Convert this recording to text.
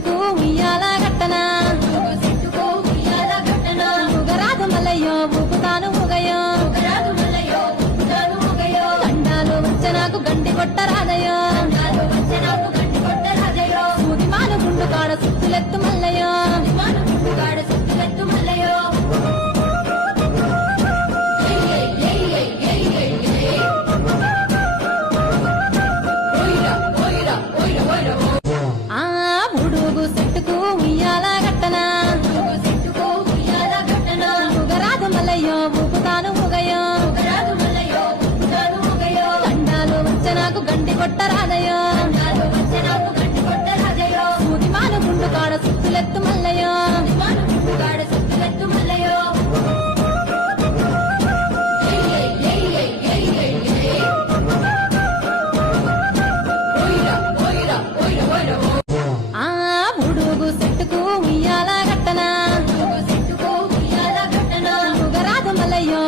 చెట్టుకు ఉయ్యాల గట్టనా ఉగరాదు మల్లయ్యో ఊపుతాను ఉగయో దండాలు వచ్చే నాకు గండి కొట్టరాదయో సూదిమాను గుండు కాడ సుత్తులెత్తు మల్లయ్యో ఆ బుడుగు చెట్టుకు ఉయ్యాల గట్టనా ఉగరాదు మల్లయ్యో ఊపుతాను ఉగయో దండాలు వచ్చే నాకు గండి కొట్టరాదయో సూదిమాను గుండు కాడ సుత్తులెత్తు మల్లయ్యో ఆ బుడుగు చెట్టుకు ఉయ్యాల గట్టనా ఉగరాదు మల్లయ్యో